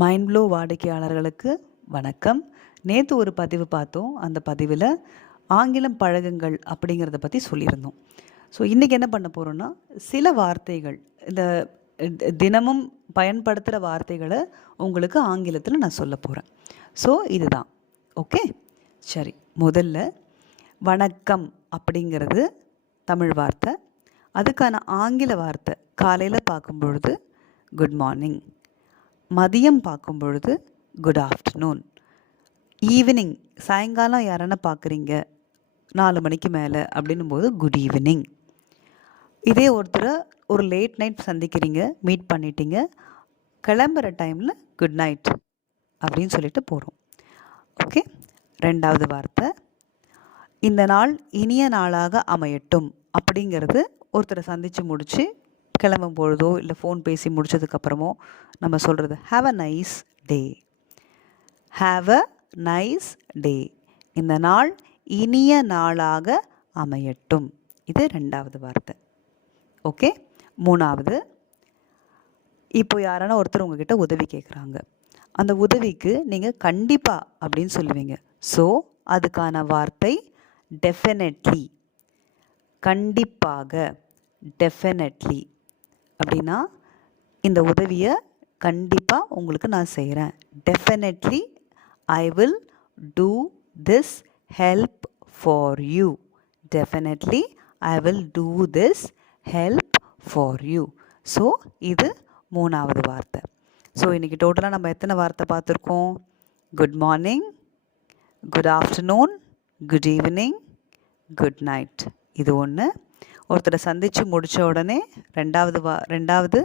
Mind flow வாடிக்கையாளர்களுக்கு வணக்கம். நேற்று ஒரு பதிவு பார்த்தோம். அந்த பதிவில் ஆங்கிலம் பழகுங்கள் அப்படிங்கிறத பற்றி சொல்லியிருந்தோம். ஸோ இன்றைக்கி என்ன பண்ண போகிறோன்னா சில வார்த்தைகள் இந்த தினமும் பயன்படுத்துகிற வார்த்தைகளை உங்களுக்கு ஆங்கிலத்தில் நான் சொல்ல போகிறேன் ஸோ இதுதான். ஓகே சரி. முதல்ல வணக்கம் அப்படிங்கிறது தமிழ் வார்த்தை. அதுக்கான ஆங்கில வார்த்தை காலையில் பார்க்கும் பொழுது குட் மார்னிங் மதியம் பார்க்கும் பொழுது குட் ஆஃப்டர்நூன் ஈவினிங் சாயங்காலம் யாரன்னா பார்க்குறீங்க? நாலு மணிக்கு மேலே. அப்படின்னும் போது குட் ஈவினிங் இதே ஒருத்தரை ஒரு லேட் நைட் சந்திக்கிறீங்க மீட் பண்ணிட்டீங்க கிளம்புற டைமில் குட் நைட் அப்படின்னு சொல்லிட்டு போகிறோம் ஓகே ரெண்டாவது வார்த்தை. இந்த நாள் இனிய நாளாக அமையட்டும். அப்படிங்கிறது ஒருத்தரை சந்தித்து முடித்து கிளம்பும் பொழுதோ இல்லை ஃபோன் பேசி முடிச்சதுக்கப்புறமோ நம்ம சொல்கிறது have a nice day have a nice day இந்த நாள் இனிய நாளாக அமையட்டும். இது ரெண்டாவது வார்த்தை. ஓகே மூணாவது இப்போ யாரான ஒருத்தர் உங்ககிட்ட உதவி கேட்குறாங்க அந்த உதவிக்கு நீங்கள் கண்டிப்பாக அப்படின்னு சொல்லுவீங்க. ஸோ அதுக்கான வார்த்தை டெஃபினெட்லி கண்டிப்பாக டெஃபினெட்லி அப்படின்னா இந்த உதவியை கண்டிப்பாக உங்களுக்கு நான் செய்கிறேன் definitely I will do this help for you definitely I will do this help for you so இது மூணாவது வார்த்தை. ஸோ இன்றைக்கி டோட்டலாக நம்ம எத்தனை வார்த்தை பார்த்துருக்கோம்? Good morning good afternoon good evening good night இது ஒன்று ஒருத்தரை சந்தித்து முடித்த உடனே ரெண்டாவது வா ரெண்டாவது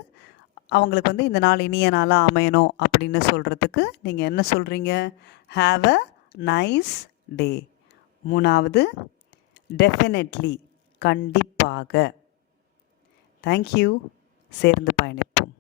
அவங்களுக்கு வந்து இந்த நாள் இனிய நாளாக அமையணும் அப்படின்னு சொல்கிறதுக்கு நீங்கள் என்ன சொல்கிறீங்க ஹாவ் அ நைஸ் டே மூணாவது டெஃபினெட்லி கண்டிப்பாக. தேங்க்யூ சேர்ந்து பயணிப்போம்.